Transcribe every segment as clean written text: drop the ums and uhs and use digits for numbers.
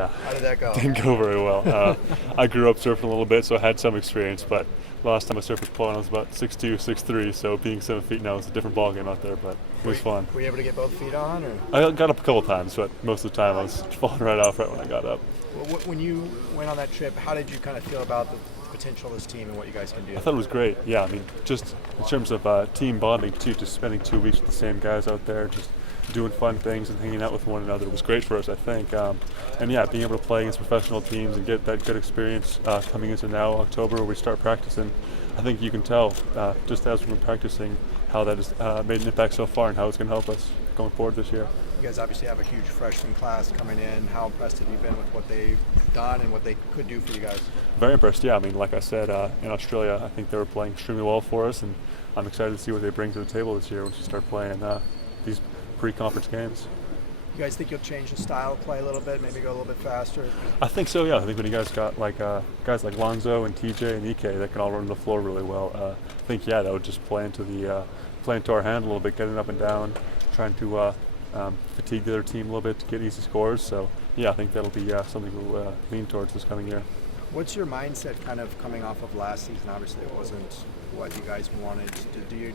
How did that go? Didn't go very well. I grew up surfing a little bit, so I had some experience, but last time I surfed with Paul, I was about 6'2", 6'3", so being 7 feet now is a different ballgame out there, but it was fun. Were you able to get both feet on? Or? I got up a couple times, but most of the time I was falling right off right when I got up. Well, when you went on that trip, how did you kind of feel about the potential of this team and what you guys can do? I thought it was great. Yeah, I mean, just in terms of team bonding too, just spending 2 weeks with the same guys out there, just doing fun things and hanging out with one another was great for us, I think. And yeah, being able to play against professional teams and get that good experience coming into now October where we start practicing, I think you can tell just as we've been practicing how that has made an impact so far and how it's going to help us going forward this year. You guys obviously have a huge freshman class coming in. How impressed have you been with what they've done and what they could do for you guys? Very impressed, yeah. I mean, like I said, in Australia, I think they were playing extremely well for us, and I'm excited to see what they bring to the table this year once we start playing these pre-conference games. You guys think you'll change the style of play a little bit, maybe go a little bit faster? I think so, yeah. I think when you guys got like guys like Lonzo and TJ and Ike that can all run the floor really well, I think, yeah, that would just play into our hand a little bit, getting up and down, trying to fatigue the other team a little bit to get easy scores. So, yeah, I think that'll be something we'll lean towards this coming year. What's your mindset kind of coming off of last season? Obviously, it wasn't what you guys wanted.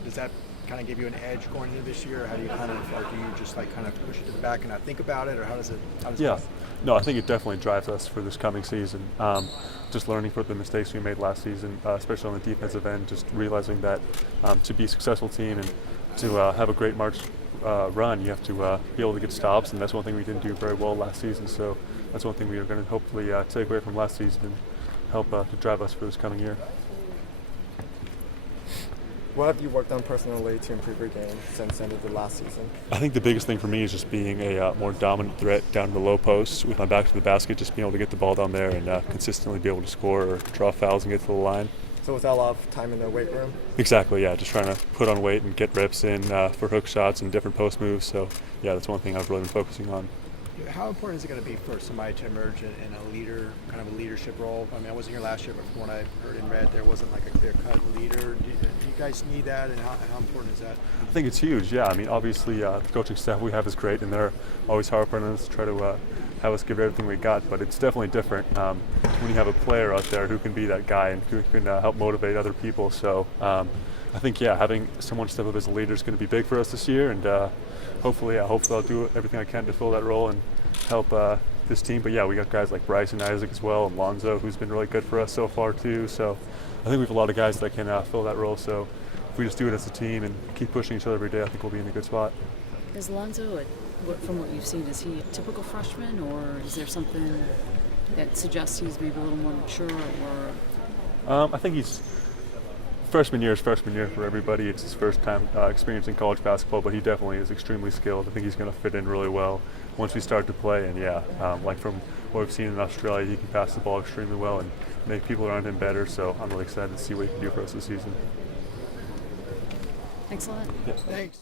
Does that kind of give you an edge going into this year? Or how do you kind of, or do you just like kind of push it to the back and not think about it, or how does it? Yeah, no, I think it definitely drives us for this coming season. Just learning from the mistakes we made last season, especially on the defensive end, just realizing that to be a successful team and to have a great March run, you have to be able to get stops, and that's one thing we didn't do very well last season. So that's one thing we are going to hopefully take away from last season and help to drive us for this coming year. What have you worked on personally to improve your game since the end of the last season? I think the biggest thing for me is just being a more dominant threat down to the low post with my back to the basket, just being able to get the ball down there and consistently be able to score or draw fouls and get to the line. So was that a lot of time in the weight room? Exactly, yeah, just trying to put on weight and get reps in for hook shots and different post moves. So, yeah, that's one thing I've really been focusing on. How important is it going to be for somebody to emerge in a leader, kind of a leadership role? I mean, I wasn't here last year, but from what I heard and read, there wasn't like a clear-cut leader. Do you guys need that, and how important is that? I think it's huge, yeah. I mean, obviously, the coaching staff we have is great, and they're always harping on us to try to have us give everything we got, but it's definitely different when you have a player out there who can be that guy and who can help motivate other people. So I think, yeah, having someone step up as a leader is going to be big for us this year, and hopefully I'll do everything I can to fill that role and help this team. But yeah, we got guys like Bryce and Isaac as well, and Lonzo, who's been really good for us so far too. So I think we have a lot of guys that can fill that role. So if we just do it as a team and keep pushing each other every day, I think we'll be in a good spot. Is Lonzo, from what you've seen, is he a typical freshman, or is there something that suggests he's maybe a little more mature? Or I think he's freshman year for everybody. It's his first time experiencing college basketball, but he definitely is extremely skilled. I think he's going to fit in really well once we start to play. And yeah, like from what we've seen in Australia, he can pass the ball extremely well and make people around him better. So I'm really excited to see what he can do for us this season. Thanks a lot. Yeah. Thanks.